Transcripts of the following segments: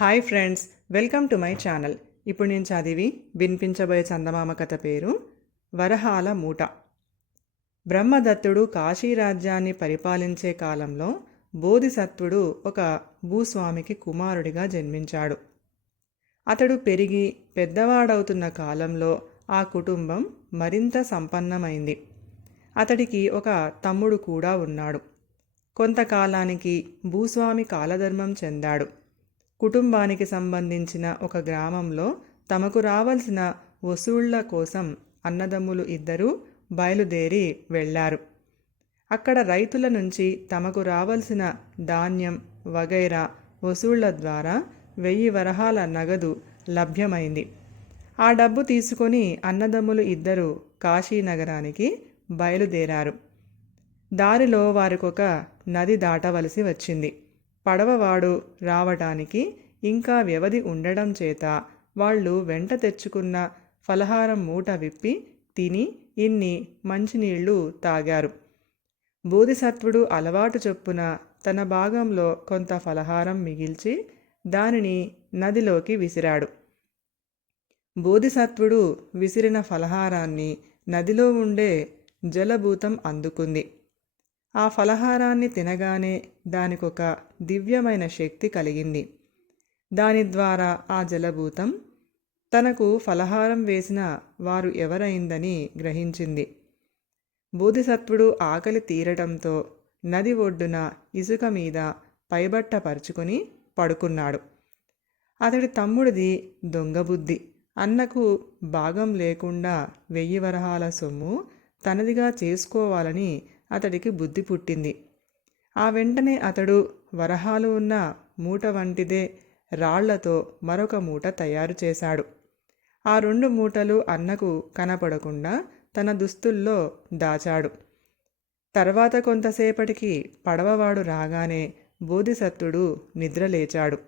Hi friends welcome to my channel. ఇప్పుడు నేను చదివి వినిపించబోయే చందమామ కథ పేరు వరహాల మూట. బ్రహ్మదత్తుడు కాశీ రాజ్యాన్ని పరిపాలించే కాలంలో బోధిసత్వుడు ఒక భూస్వామికి కుమారుడిగా జన్మించాడు. అతడు పెరిగి పెద్దవాడవుతున్న కాలంలో ఆ కుటుంబం మరింత సంపన్నమైంది. అతడికి ఒక తమ్ముడు కూడా ఉన్నాడు. కొంతకాలానికి భూస్వామి కాలధర్మం చెందాడు. కుటుంబానికి సంబంధించిన ఒక గ్రామంలో తమకు రావాల్సిన వసూళ్ళ కోసం అన్నదమ్ములు ఇద్దరూ బయలుదేరి వెళ్ళారు. అక్కడ రైతుల నుంచి తమకు రావాల్సిన ధాన్యం వగైరా వసూళ్ళ ద్వారా వెయ్యి వరహాల నగదు లభ్యమైంది. ఆ డబ్బు తీసుకొని అన్నదమ్ములు ఇద్దరు కాశీనగరానికి బయలుదేరారు. దారిలో వారికొక నది దాటవలసి వచ్చింది. పడవవాడు రావటానికి ఇంకా వ్యవధి ఉండడం చేత వాళ్ళు వెంట తెచ్చుకున్న ఫలహారం మూట విప్పి తిని ఇన్ని మంచినీళ్ళు తాగారు. బోధిసత్వుడు అలవాటు చొప్పున తన భాగంలో కొంత ఫలహారం మిగిల్చి దానిని నదిలోకి విసిరాడు. బోధిసత్వుడు విసిరిన ఫలహారాన్ని నదిలో ఉండే జలభూతం అందుకుంది. ఆ ఫలహారాన్ని తినగానే దానికొక దివ్యమైన శక్తి కలిగింది. దాని ద్వారా ఆ జలభూతం తనకు ఫలహారం వేసిన వారు ఎవరైందని గ్రహించింది. బోధిసత్వుడు ఆకలి తీరటంతో నది ఒడ్డున ఇసుక మీద పైబట్ట పరుచుకుని పడుకున్నాడు. అతడి తమ్ముడిది దొంగబుద్ధి అన్నకు భాగం లేకుండా వెయ్యి వరహాల సొమ్ము తనదిగా చేసుకోవాలని అతడికి బుద్ధి పుట్టింది. ఆ వెంటనే అతడు వరహాలు ఉన్న మూట వంటిదే రాళ్ళతో మరొక మూట తయారు చేశాడు. ఆ రెండు మూటలు అన్నకు కనపడకుండా తన దుస్తుల్లో దాచాడు. తర్వాత కొంతసేపటికి పడవవాడు రాగానే బోధిసత్తుడు నిద్రలేచాడు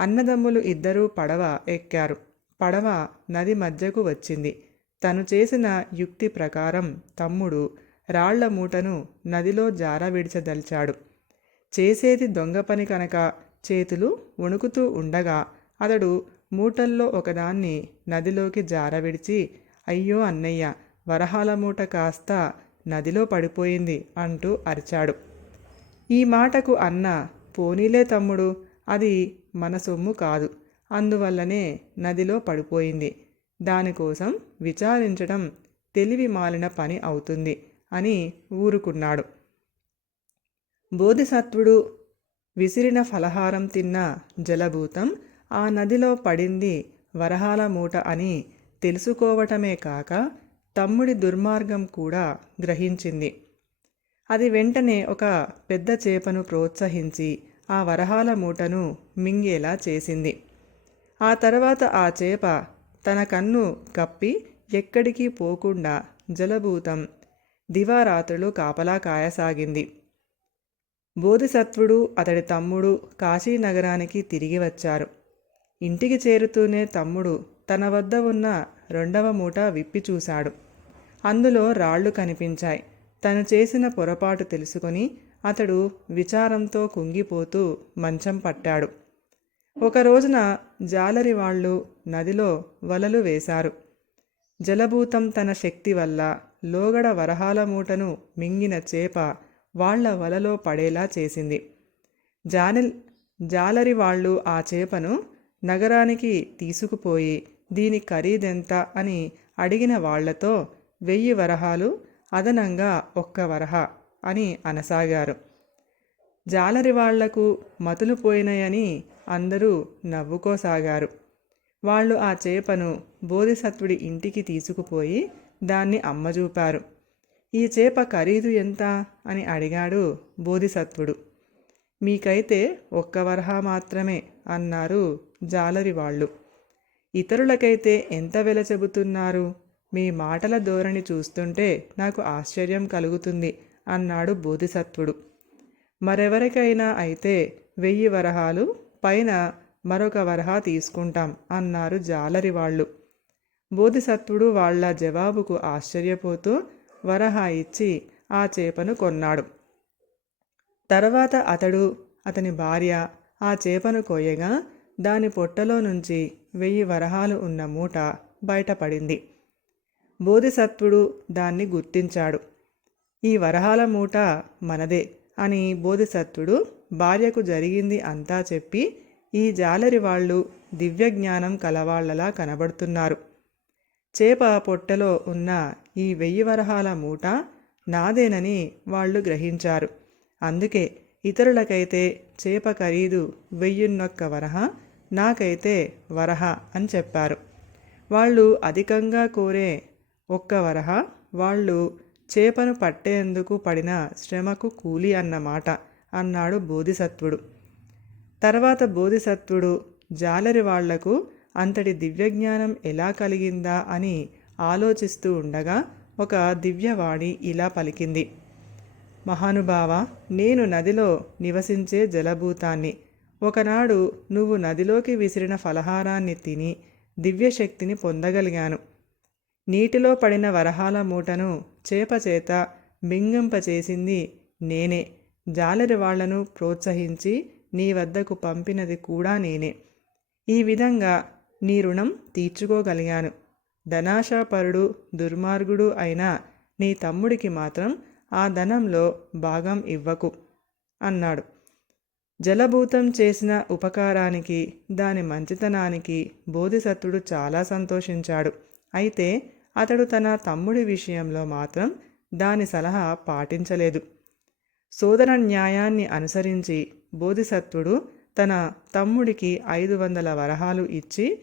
అన్నదమ్ములు ఇద్దరూ పడవ ఎక్కారు. పడవ నది మధ్యకు వచ్చింది. తను చేసిన యుక్తి ప్రకారం తమ్ముడు రాళ్ళ మూటను నదిలో జార విడిచదల్చాడు. చేసేది దొంగ పని కనుక చేతులు వణుకుతూ ఉండగా అతడు మూటల్లో ఒకదాన్ని నదిలోకి జార విడిచి అయ్యో అన్నయ్య వరహాల మూట కాస్త నదిలో పడిపోయింది అంటూ అరిచాడు. ఈ మాటకు అన్న పోనీలే తమ్ముడు అది మన సొమ్ము కాదు. అందువల్లనే నదిలో పడిపోయింది. దానికోసం విచారించడం తెలివి మాలిన పని అవుతుంది. అని ఊరుకున్నాడు. బోధిసత్వుడు విసిరిన ఫలహారం తిన్న జలభూతం ఆ నదిలో పడింది వరహాల మూట అని తెలుసుకోవటమే కాక తమ్ముడి దుర్మార్గం కూడా గ్రహించింది. అది వెంటనే ఒక పెద్ద చేపను ప్రోత్సహించి ఆ వరహాల మూటను మింగేలా చేసింది. ఆ తర్వాత ఆ చేప తన కన్ను కప్పి ఎక్కడికి పోకుండా జలభూతం దివారాత్రులు కాపలా కాయసాగింది. బోధిసత్వుడు అతడి తమ్ముడు కాశీనగరానికి తిరిగి వచ్చారు. ఇంటికి చేరుతూనే తమ్ముడు తన వద్ద ఉన్న రెండవ మూట విప్పి చూశాడు. అందులో రాళ్ళు కనిపించాయి. తను చేసిన పొరపాటు తెలుసుకొని అతడు విచారంతో కుంగిపోతూ మంచం పట్టాడు. ఒక రోజున జాలరి వాళ్ళు నదిలో వలలు వేశారు. జలభూతం తన శక్తి వల్ల లోగడ వరహాల మూటను మింగిన చేప వాళ్ళ వలలో పడేలా చేసింది. జానిల్ జాలరి వాళ్ళు ఆ చేపను నగరానికి తీసుకుపోయి దీని ఖరీదెంత అని అడిగిన వాళ్ళతో వెయ్యి వరహాలు అదనంగా ఒక్క వరహ అని అనసాగారు. జాలరి వాళ్ళకు మతులు పోయినాయని అందరూ నవ్వుకోసాగారు. వాళ్ళు ఆ చేపను బోధిసత్వుడి ఇంటికి తీసుకుపోయి దాన్ని అమ్మజూపారు. ఈ చేప ఖరీదు ఎంత? అని అడిగాడు బోధిసత్వుడు. మీకైతే ఒక్క వరహ మాత్రమే అన్నారు జాలరి వాళ్ళు. ఇతరులకైతే ఎంత వెల చెబుతున్నారు? మీ మాటల ధోరణి చూస్తుంటే నాకు ఆశ్చర్యం కలుగుతుంది అన్నాడు బోధిసత్వుడు. మరెవరికైనా అయితే వెయ్యి వరహాలు పైన మరొక వరహా తీసుకుంటాం అన్నారు జాలరి వాళ్ళు. బోధిసత్వుడు వాళ్ళ జవాబుకు ఆశ్చర్యపోతూ వరహా ఇచ్చి ఆ చేపను కొన్నాడు. తర్వాత అతడు అతని భార్య ఆ చేపను కోయగా దాని పొట్టలో నుంచి వెయ్యి వరహాలు ఉన్న మూట బయటపడింది. బోధిసత్వుడు దాన్ని గుర్తించాడు. ఈ వరహాల మూట మనదే అని బోధిసత్వుడు భార్యకు జరిగింది అంతా చెప్పి ఈ జాలరి వాళ్ళు దివ్యజ్ఞానం కలవాళ్ళలా కనబడుతున్నారు. చేప పొట్టెలో ఉన్న ఈ వెయ్యి వరహాల మూట నాదేనని వాళ్ళు గ్రహించారు. అందుకే ఇతరులకైతే చేప ఖరీదు వెయ్యున్నొక్క వరహ నాకైతే వరహ అని చెప్పారు. వాళ్ళు అధికంగా కోరే ఒక్క వరహ వాళ్ళు చేపను పట్టేందుకు పడిన శ్రమకు కూలి అన్నమాట అన్నాడు బోధిసత్వుడు. తర్వాత బోధిసత్వుడు జాలరి వాళ్ళకు అంతటి దివ్యజ్ఞానం ఎలా కలిగిందా అని ఆలోచిస్తూ ఉండగా ఒక దివ్యవాణి ఇలా పలికింది. మహానుభావ నేను నదిలో నివసించే జలభూతాన్ని. ఒకనాడు నువ్వు నదిలోకి విసిరిన ఫలహారాన్ని తిని దివ్యశక్తిని పొందగలిగాను. నీటిలో పడిన వరహాల మూటను చేప చేత మింగింపచేసింది నేనే. జాలరి వాళ్ళను ప్రోత్సహించి నీ వద్దకు పంపినది కూడా నేనే. ఈ విధంగా నీ రుణం తీర్చుకోగలిగాను. ధనాశాపరుడు దుర్మార్గుడు అయిన నీ తమ్ముడికి మాత్రం ఆ ధనంలో భాగం ఇవ్వకు అన్నాడు. జలభూతం చేసిన ఉపకారానికి దాని మంచితనానికి బోధిసత్వుడు చాలా సంతోషించాడు. అయితే అతడు తన తమ్ముడి విషయంలో మాత్రం దాని సలహా పాటించలేదు. సోదర న్యాయాన్ని అనుసరించి బోధిసత్వుడు తన తమ్ముడికి ఐదు వందల వరహాలు ఇచ్చి